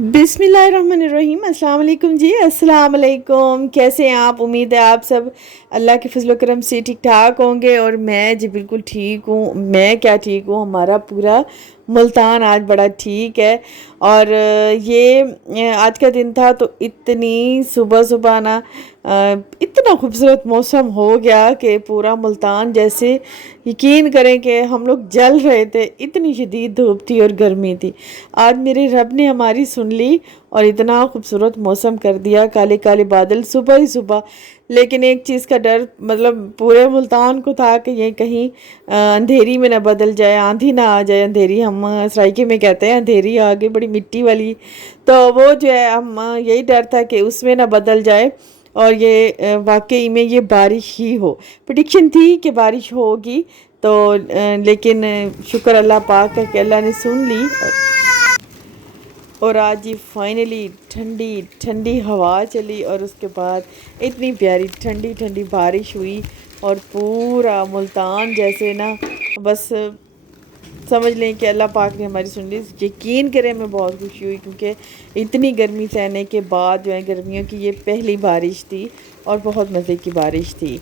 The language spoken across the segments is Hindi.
बिस्मिल्लाहिर्रहमानिर्रहीम। अस्सलाम वालेकुम जी। अस्सलाम वालेकुम। कैसे हैं आप? उम्मीद है आप सब अल्लाह के फजल करम से ठीक ठाक होंगे। और मैं जी बिल्कुल ठीक हूँ। मैं क्या ठीक हूँ, हमारा पूरा मुल्तान आज बड़ा ठीक है। और आज का दिन था तो इतनी सुबह सुबह ना इतना खूबसूरत मौसम हो गया कि पूरा मुल्तान जैसे यकीन करें कि हम लोग जल रहे थे। इतनी शदीद धूप थी और गर्मी थी। आज मेरे रब ने हमारी सुन ली और इतना खूबसूरत मौसम कर दिया। काले काले बादल सुबह ही सुबह। लेकिन एक चीज़ का डर मतलब पूरे मुल्तान को था कि ये कहीं अंधेरी में ना बदल जाए, आंधी ना आ जाए। अंधेरी हम सराइके में कहते हैं, अंधेरी आ गई बड़ी मिट्टी वाली। तो वो जो है हम यही डर था कि उसमें ना बदल जाए और ये वाकई में ये बारिश ही हो। प्रेडिक्शन थी कि बारिश होगी। तो लेकिन शुक्र अल्लाह पाक का कि अल्लाह ने सुन ली। और आज ये फाइनली ठंडी ठंडी हवा चली और उसके बाद इतनी प्यारी ठंडी ठंडी बारिश हुई। और पूरा मुल्तान जैसे ना बस समझ लें कि अल्लाह पाक ने हमारी सुन ली। यकीन करें मैं बहुत खुशी हुई क्योंकि इतनी गर्मी सहने के बाद जो है गर्मियों की ये पहली बारिश थी और बहुत मज़े की बारिश थी।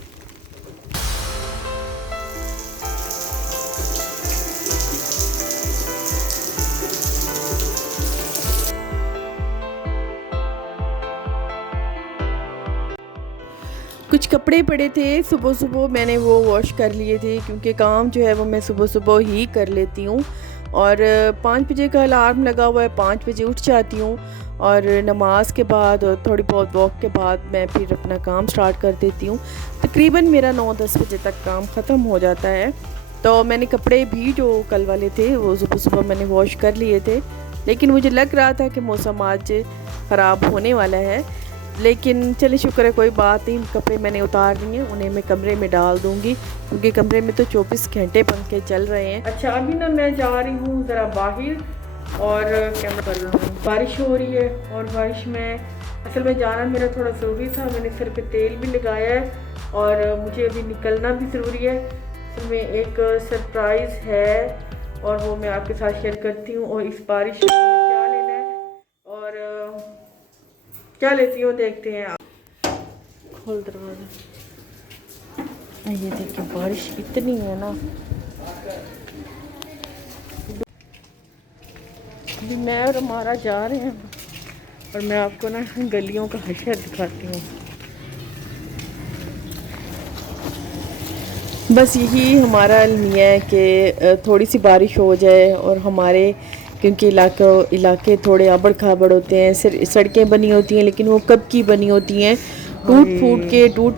कुछ कपड़े पड़े थे, सुबह सुबह मैंने वो वॉश कर लिए थे क्योंकि काम जो है वो मैं सुबह सुबह ही कर लेती हूँ। और 5 बजे का अलार्म लगा हुआ है, 5 बजे उठ जाती हूँ। और नमाज के बाद और थोड़ी बहुत वॉक के बाद मैं फिर अपना काम स्टार्ट कर देती हूँ। तकरीबन मेरा 9-10 बजे तक काम ख़त्म हो जाता है। तो मैंने कपड़े भी जो कल वाले थे वो सुबह सुबह मैंने वॉश कर लिए थे। लेकिन मुझे लग रहा था कि मौसम आज ख़राब होने वाला है। लेकिन चलिए शुक्र है, कोई बात नहीं। कपड़े मैंने उतार दिए, उन्हें मैं कमरे में डाल दूँगी क्योंकि कमरे में तो 24 घंटे पंखे चल रहे हैं। अच्छा, अभी ना मैं जा रही हूँ ज़रा बाहर और कैमरा कर रहा हूँ। बारिश हो रही है और बारिश में असल में जाना मेरा थोड़ा ज़रूरी था। मैंने सर पे तेल भी लगाया है और मुझे अभी निकलना भी ज़रूरी है। असल में एक सरप्राइज़ है और वो मैं आपके साथ शेयर करती हूँ। और इस बारिश में क्या लेना है और क्या लेती हूँ देखते हैं। खोल दरवाज़ा। ये देखिए बारिश इतनी है ना। अभी मैं और हमारा जा रहे हैं और मैं आपको ना गलियों का हशर दिखाती हूँ। बस यही हमारा अलमिया है कि थोड़ी सी बारिश हो जाए और हमारे क्योंकि इलाके थोड़े आबड़ खाबड़ होते हैं। सड़कें बनी होती हैं लेकिन वो कब की बनी होती हैं, टूट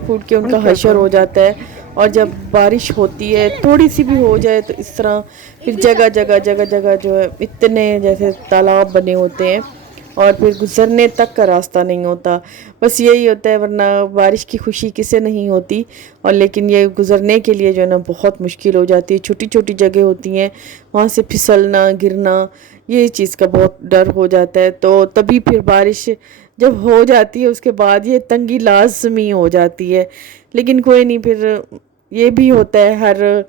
फूट के उनका हशर हो जाता है। और जब बारिश होती है थोड़ी सी भी हो जाए तो इस तरह फिर जगह जगह जो है इतने जैसे तालाब बने होते हैं और फिर गुज़रने तक का रास्ता नहीं होता। बस यही होता है, वरना बारिश की खुशी किसे नहीं होती। और लेकिन ये गुज़रने के लिए जो है ना बहुत मुश्किल हो जाती है। छोटी छोटी जगह होती हैं, वहाँ से फिसलना गिरना ये चीज़ का बहुत डर हो जाता है। तो तभी फिर बारिश जब हो जाती है उसके बाद ये तंगी लाजमी हो जाती है। लेकिन कोई नहीं, फिर ये भी होता है हर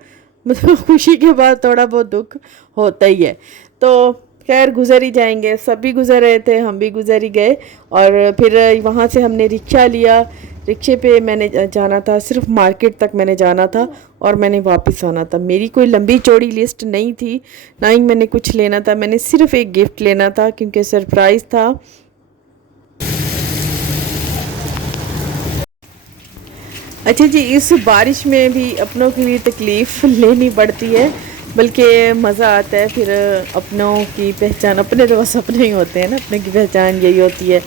मतलब खुशी के बाद थोड़ा बहुत दुख होता ही है। तो खैर गुज़र ही जाएंगे। सभी गुज़र रहे थे, हम भी गुज़र ही गए। और फिर वहाँ से हमने रिक्शा लिया। रिक्शे पे मैंने जाना था, सिर्फ मार्केट तक मैंने जाना था और मैंने वापस आना था। मेरी कोई लंबी चौड़ी लिस्ट नहीं थी, ना ही मैंने कुछ लेना था। मैंने सिर्फ एक गिफ्ट लेना था क्योंकि सरप्राइज़ था। अच्छा जी, इस बारिश में भी अपनों के लिए तकलीफ़ लेनी पड़ती है, बल्कि मज़ा आता है। फिर अपनों की पहचान, अपने तो बस अपने ही होते हैं ना, अपने की पहचान यही होती है।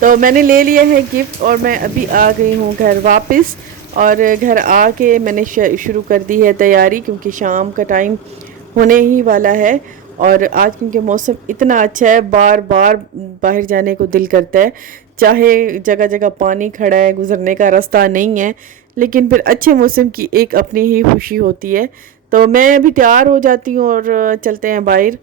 तो मैंने ले लिया है गिफ्ट और मैं अभी आ गई हूँ घर वापस। और घर आके मैंने शुरू कर दी है तैयारी क्योंकि शाम का टाइम होने ही वाला है। और आज क्योंकि मौसम इतना अच्छा है, बार बार बाहर जाने को दिल करता है। चाहे जगह जगह पानी खड़ा है, गुज़रने का रास्ता नहीं है, लेकिन फिर अच्छे मौसम की एक अपनी ही खुशी होती है। तो मैं अभी तैयार हो जाती हूँ और चलते हैं बाहर।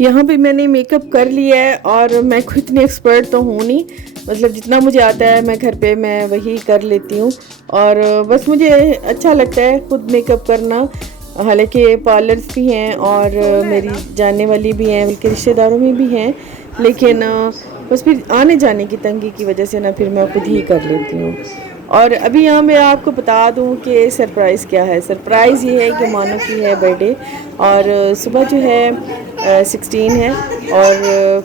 यहाँ पे मैंने मेकअप कर लिया है और मैं खुद इतनी एक्सपर्ट तो हूँ नहीं, मतलब जितना मुझे आता है मैं घर पे मैं वही कर लेती हूँ। और बस मुझे अच्छा लगता है खुद मेकअप करना। हालांकि पार्लर्स भी हैं और मेरी जानने वाली भी हैं, बल्कि रिश्तेदारों में भी हैं, लेकिन बस फिर आने जाने की तंगी की वजह से ना फिर मैं खुद ही कर लेती हूँ। और अभी यहाँ मैं आपको बता दूँ कि सरप्राइज़ क्या है। सरप्राइज़ ये है कि मानो की है बर्थडे, और सुबह जो है 16 है, और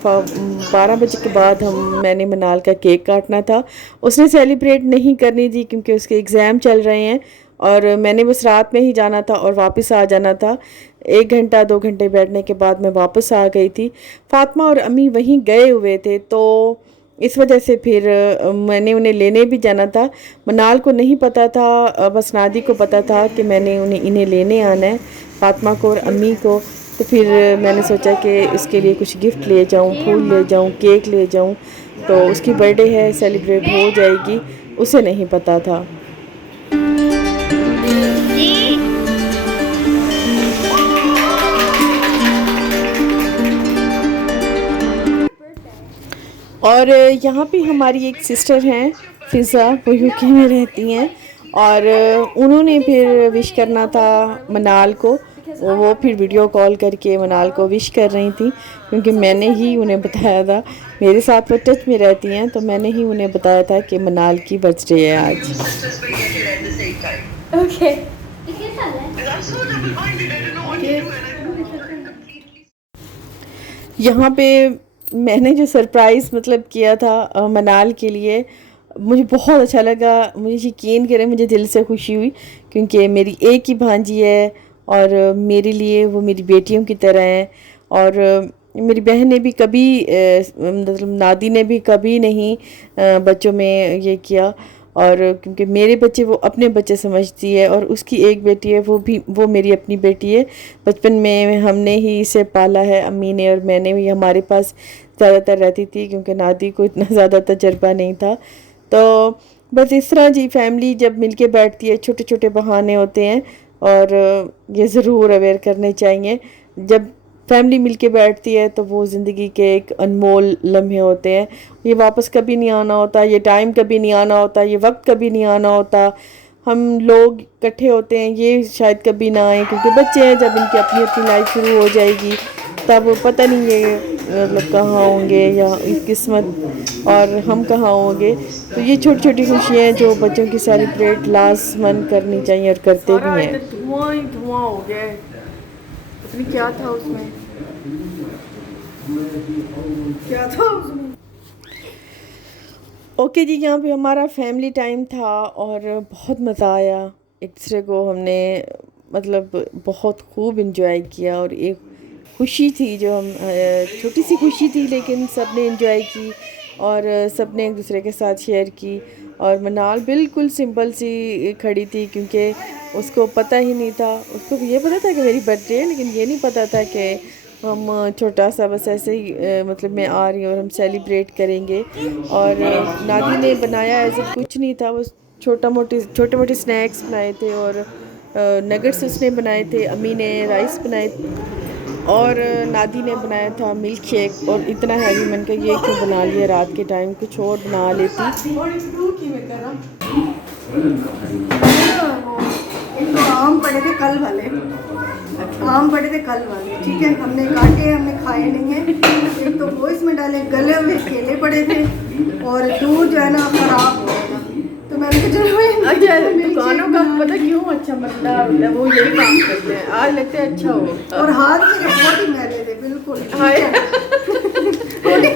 12 बजे के बाद मैंने मनाल का केक काटना था। उसने सेलिब्रेट नहीं करनी थी क्योंकि उसके एग्ज़ाम चल रहे हैं, और मैंने बस रात में ही जाना था और वापस आ जाना था। 1 घंटा 2 घंटे बैठने के बाद मैं वापस आ गई थी। फातिमा और अम्मी वहीं गए हुए थे, तो इस वजह से फिर मैंने उन्हें लेने भी जाना था। मनाल को नहीं पता था, बस नादी को पता था कि मैंने इन्हें लेने आना है, फातिमा को और अम्मी को। तो फिर मैंने सोचा कि इसके लिए कुछ गिफ्ट ले जाऊं, फूल ले जाऊं, केक ले जाऊं, तो उसकी बर्थडे है, सेलिब्रेट हो जाएगी, उसे नहीं पता था। और यहाँ पे हमारी एक सिस्टर हैं फ़िज़ा, वो यूके में रहती हैं, और उन्होंने फिर विश करना था मनाल को। वो फिर वीडियो कॉल करके मनाल को विश कर रही थी, क्योंकि मैंने ही उन्हें बताया था, मेरे साथ वो टच में रहती हैं, तो मैंने ही उन्हें बताया था कि मनाल की बर्थडे है आज। ओके। यहाँ पे मैंने जो सरप्राइज़ मतलब किया था मनाल के लिए, मुझे बहुत अच्छा लगा। मुझे यकीन करें, मुझे दिल से खुशी हुई, क्योंकि मेरी एक ही भांजी है और मेरे लिए वो मेरी बेटियों की तरह है। और मेरी बहन ने भी कभी मतलब नादी ने भी कभी नहीं बच्चों में ये किया, और क्योंकि मेरे बच्चे वो अपने बच्चे समझती है, और उसकी एक बेटी है, वो मेरी अपनी बेटी है। बचपन में हमने ही इसे पाला है, अम्मी ने और मैंने भी। हमारे पास ज़्यादातर रहती थी क्योंकि नादी को इतना ज़्यादा तजर्बा नहीं था। तो बस इस तरह जी फैमिली जब मिलके बैठती है, छोटे छोटे बहाने होते हैं, और ये ज़रूर अवेयर करने चाहिए। जब फैमिली मिलके बैठती है तो वो ज़िंदगी के एक अनमोल लम्हे होते हैं। ये वापस कभी नहीं आना होता, ये टाइम कभी नहीं आना होता, ये वक्त कभी नहीं आना होता। हम लोग इकट्ठे होते हैं, ये शायद कभी ना आए, क्योंकि बच्चे हैं, जब इनकी अपनी अपनी लाइफ शुरू हो जाएगी तब पता नहीं ये मतलब कहाँ होंगे या किस्मत, और हम कहाँ होंगे। तो ये छोटी छोटी खुशियाँ हैं जो बच्चों की सेलिब्रेट लास्ट मंथ करनी चाहिए, और करते भी हैं। धुआं ही धुआं हो गया है, पता नहीं क्या था उसमें, क्या था उसमें। ओके जी, यहाँ पे हमारा फैमिली टाइम था और बहुत मज़ा आया। एक दूसरे को हमने मतलब बहुत खूब इन्जॉय किया, और एक खुशी थी जो हम छोटी सी खुशी थी, लेकिन सब ने इन्जॉय की और सब ने एक दूसरे के साथ शेयर की। और मनाल बिल्कुल सिंपल सी खड़ी थी, क्योंकि उसको पता ही नहीं था। उसको ये पता था कि मेरी बर्थडे है, लेकिन ये नहीं पता था कि हम छोटा सा बस ऐसे ही मतलब मैं आ रही हूँ और हम सेलिब्रेट करेंगे। और नादी ने बनाया ऐसे कुछ नहीं था, बस छोटे मोटे स्नैक्स बनाए थे, और नगेट्स उसने बनाए थे, अम्मी ने राइस बनाए, और नादी ने बनाया था मिल्क शेक। और इतना हैवी, मन का ये क्यों बना लिया रात के टाइम, कुछ और बना लेती। एक तो आम पड़े थे कल वाले, आम पड़े थे कल वाले, ठीक है, हमने काटे, हमने खाए नहीं है। एक तो वो इसमें डाले, गले हुए केले पड़े थे, और दूध जो है ना खराब हो गया था। तो मैंने कहा चलो अच्छा, दुकानों का पता क्यों अच्छा मतलब वो यही काम करते हैं, आज लगता है अच्छा हो। और हाथ मेरे बहुत ही मैले थे बिल्कुल,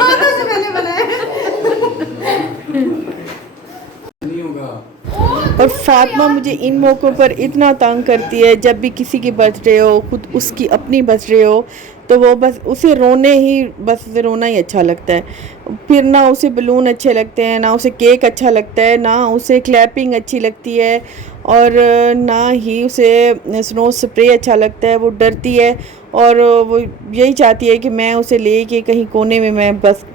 हाथों से मैंने बनाया। और फातिमा मुझे इन मौक़ों पर इतना तंग करती है, जब भी किसी की बर्थडे हो, खुद उसकी अपनी बर्थडे हो, तो वो बस उसे रोना ही अच्छा लगता है। फिर ना उसे बलून अच्छे लगते हैं, ना उसे केक अच्छा लगता है, ना उसे क्लैपिंग अच्छी लगती है, और ना ही उसे स्नो स्प्रे अच्छा लगता है। वो डरती है और वो यही चाहती है कि मैं उसे ले के कहीं कोने में मैं बस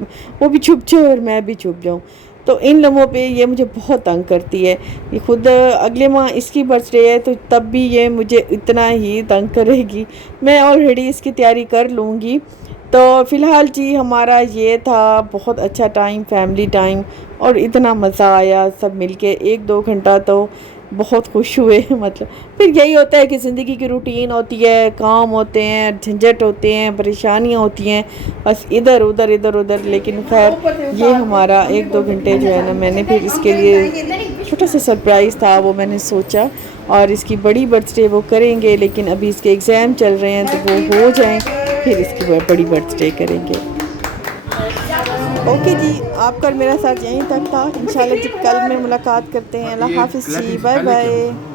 वो भी छुप जाए और मैं भी छुप जाऊँ। तो इन लम्हों पे ये मुझे बहुत तंग करती है। ये खुद अगले माह इसकी बर्थडे है, तो तब भी ये मुझे इतना ही तंग करेगी। मैं ऑलरेडी इसकी तैयारी कर लूँगी, तो फ़िलहाल जी हमारा ये था बहुत अच्छा टाइम, फैमिली टाइम, और इतना मज़ा आया सब मिलके। 1-2 घंटा तो बहुत खुश हुए मतलब फिर यही होता है कि ज़िंदगी की रूटीन होती है, काम होते हैं, झंझट होते हैं, परेशानियाँ होती हैं, बस इधर उधर। लेकिन खैर ये हमारा 1-2 घंटे जो है ना, मैंने फिर इसके लिए छोटा सा सरप्राइज़ था वो मैंने सोचा, और इसकी बड़ी बर्थडे वो करेंगे, लेकिन अभी इसके एग्ज़ाम चल रहे हैं तो वो हो जाएं फिर इसकी बड़ी बर्थडे करेंगे। ओके जी, आपका और मेरा साथ यहीं तक था। इंशाल्लाह जी कल में मुलाकात करते हैं। अल्लाह हाफ़िज़ जी, बाय बाय।